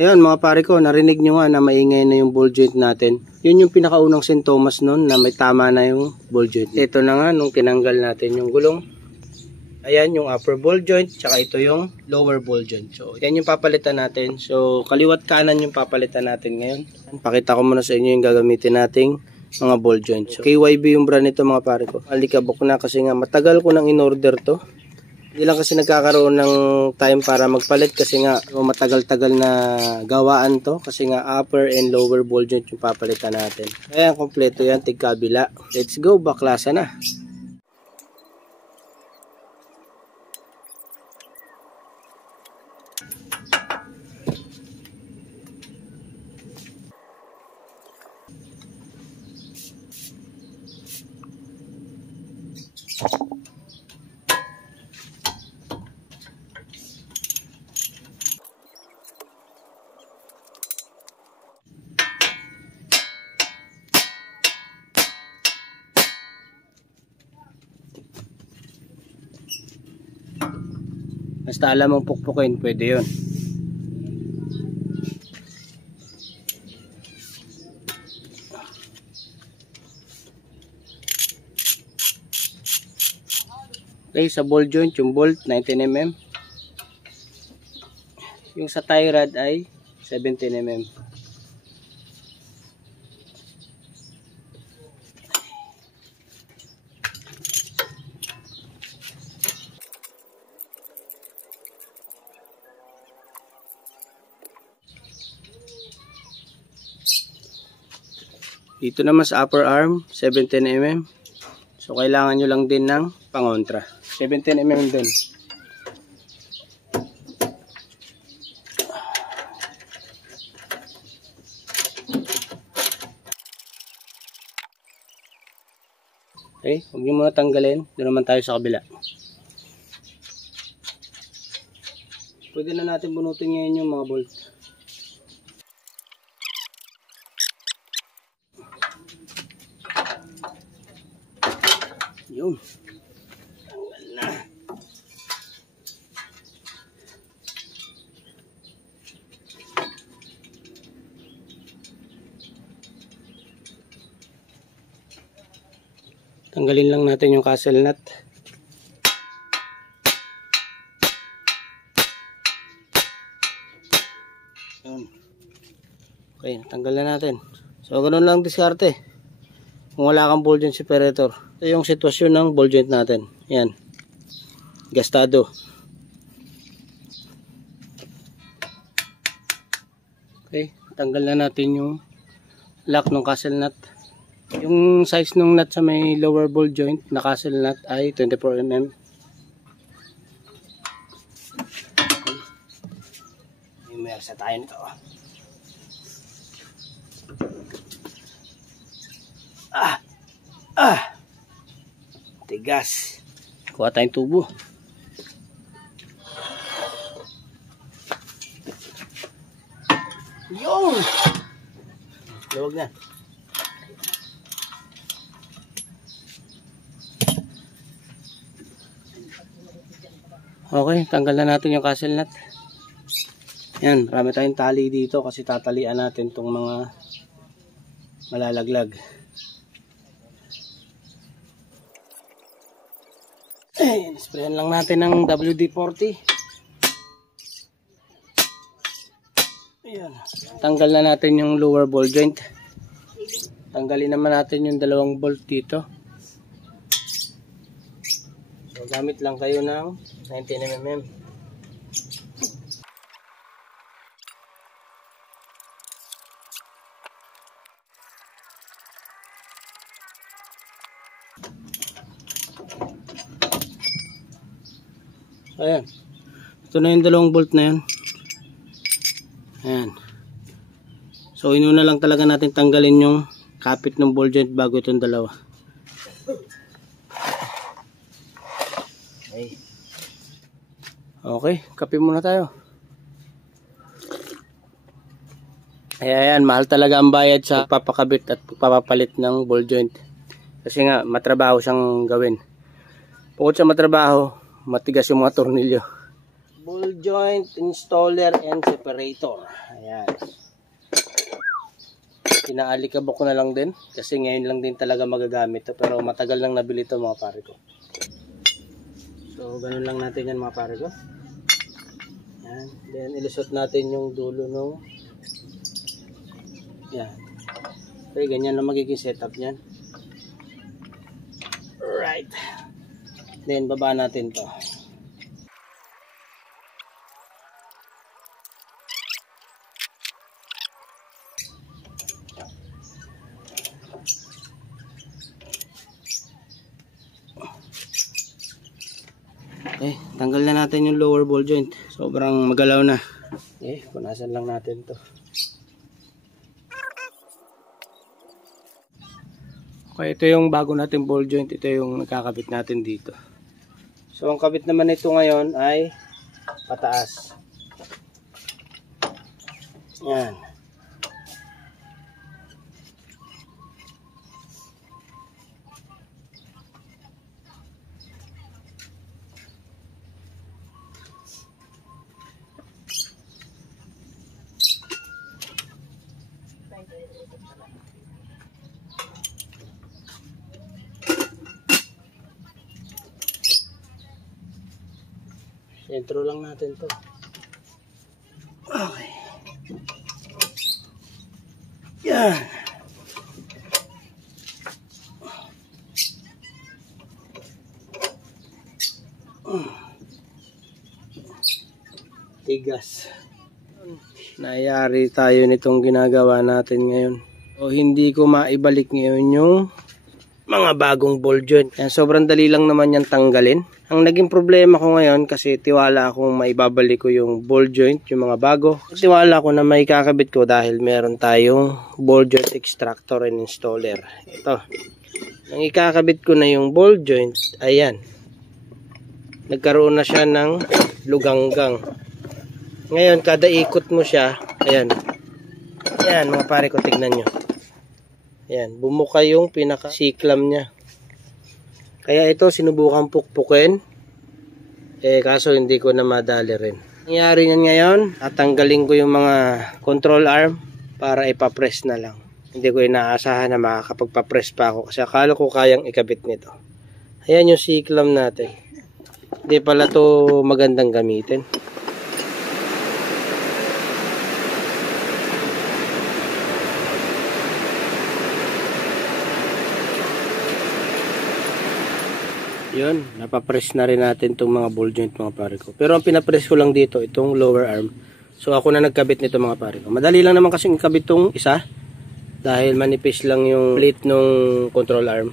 Ayan mga pare ko, narinig nyo nga na maingay na yung ball joint natin. Yun yung pinakaunang sintomas nun na may tama na yung ball joint. Ito na nga nung tinanggal natin yung gulong. Ayan yung upper ball joint, tsaka ito yung lower ball joint. So yan yung papalitan natin. So kaliwat kanan yung papalitan natin ngayon. Pakita ko muna sa inyo yung gagamitin nating mga ball joint. So KYB yung brand nito mga pare ko. Alikabok na kasi nga matagal ko nang in-order to. Hindi lang kasi nagkakaroon ng time para magpalit kasi nga matagal-tagal na gawaan to kasi nga upper and lower ball joint yung papalitan natin. Ayan, kompleto yan, tigkabila. Let's go, baklasa na. Basta alam mong pukpukin, pwede yun. Okay, sa ball joint, yung bolt 19mm. Yung sa tie rod ay 17mm. Dito naman sa upper arm, 17mm. So, kailangan nyo lang din ng pangontra. 17mm din. Okay, huwag nyo muna tanggalin. Doon naman tayo sa kabila. Pwede na natin bunutin ngayon yung mga bolt. Yun. Tanggal na. Tanggalin lang natin yung castle nut. Yun. Okay, tanggal na natin. So, ganun lang diskarte. Kung wala kang ball joint separator. Ito yung sitwasyon ng ball joint natin. Yan. Gastado. Okay. Tanggal na natin yung lock ng castle nut. Yung size ng nut sa may lower ball joint na castle nut ay 24mm. Okay. May mersa tayo nito. Tigas. Kuha tayong tubo. Yung! Luwag na. Okay, tanggal na natin yung castle nut. Yan, marami tayong tali dito kasi tatalian natin tong mga malalaglag. Sprayan lang natin ng WD-40. Ayan. Tanggal na natin yung lower ball joint. Tanggalin naman natin yung dalawang bolt dito. So, gamit lang kayo ng 19mm. Ayan. Ito na yung dalawang bolt na yan. Ayan. So, inuna lang talaga natin tanggalin yung kapit ng ball joint bago itong dalawa. Okay. Okay. Kape muna tayo. Ayan. Mahal talaga ang bayad sa papakabit at papapalit ng ball joint. Kasi nga, matrabaho siyang gawin. Bukod sa matrabaho, matigas yung mga tornilyo. ball joint, installer, and separator. Ayan. Pinaalikabok ko na lang din kasi ngayon lang din talaga magagamit to, pero matagal nang nabili to mga pare ko. So ganun lang natin yan mga pare ko. Ayan. Then ilusot natin yung dulo nung yan. Okay, ganyan lang magiging setup niyan. Right. Then baba natin to. Tanggal na natin yung lower ball joint. Sobrang magalaw na. Punasan lang natin to. Okay, ito yung bago natin ball joint. Ito yung nakakabit natin dito. So, ang kabit naman nito ngayon ay pataas. Yan. Sentro lang natin to. Okay. Yan. Tigas. Nayari tayo nitong ginagawa natin ngayon. O hindi ko maibalik ngayon yung mga bagong ball joint. Yan, sobrang dali lang naman yan tanggalin. Ang naging problema ko ngayon kasi tiwala akong maibabalik ko yung ball joint, yung mga bago. Tiwala ko na may kakabit ko dahil meron tayong ball joint extractor and installer. Ito. Nang ikakabit ko na yung ball joint, ayan. Nagkaroon na siya ng luganggang. Ngayon, kada ikot mo siya, ayan. Ayan, mga pare ko, tignan nyo. Ayan, bumuka yung pinaka-siklam niya. Kaya ito sinubukan pukpukin. Kaso hindi ko na madali rin. Nangyari niyan ngayon, tatanggalin ko yung mga control arm para ipapress na lang. Hindi ko inaasahan na makakapagpapress pa ako kasi akala ko kayang ikabit nito. Ayan yung siklam natin. Hindi pala to magandang gamitin. Yun, napapress na rin natin itong mga ball joint mga pare ko. Pero ang pinapress ko lang dito, itong lower arm. So ako na nagkabit nito mga pare ko. Madali lang naman kasi ikabit itong isa. Dahil manipis lang yung plate ng control arm.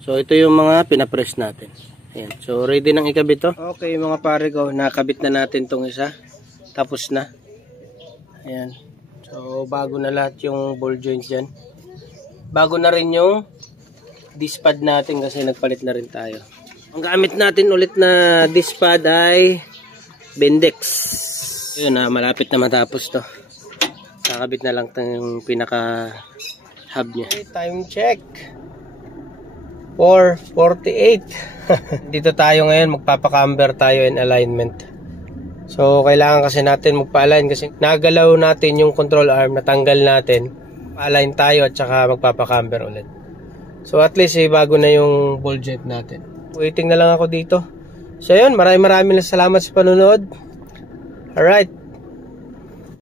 So ito yung mga pinapress natin. Ayan. So ready nang ikabit to. Okay mga pare ko, nakabit na natin itong isa. Tapos na. Ayan. So bago na lahat yung ball joint dyan. Bago na rin yung disc pad natin kasi nagpalit na rin tayo. Ang gamit natin ulit na disc pad ay Bendix. Yun na, malapit na matapos to. Kakabit na lang yung pinaka hub niya. Okay, time check. 4:48. Dito tayo ngayon, magpapacamber tayo in alignment. So kailangan kasi natin magpa-align kasi nagalaw natin yung control arm, natanggal natin. Pa-align tayo at saka magpapacamber ulit. So at least bago na yung ball joint natin. Waiting na lang ako dito. So yun, maraming salamat sa panonood. Alright.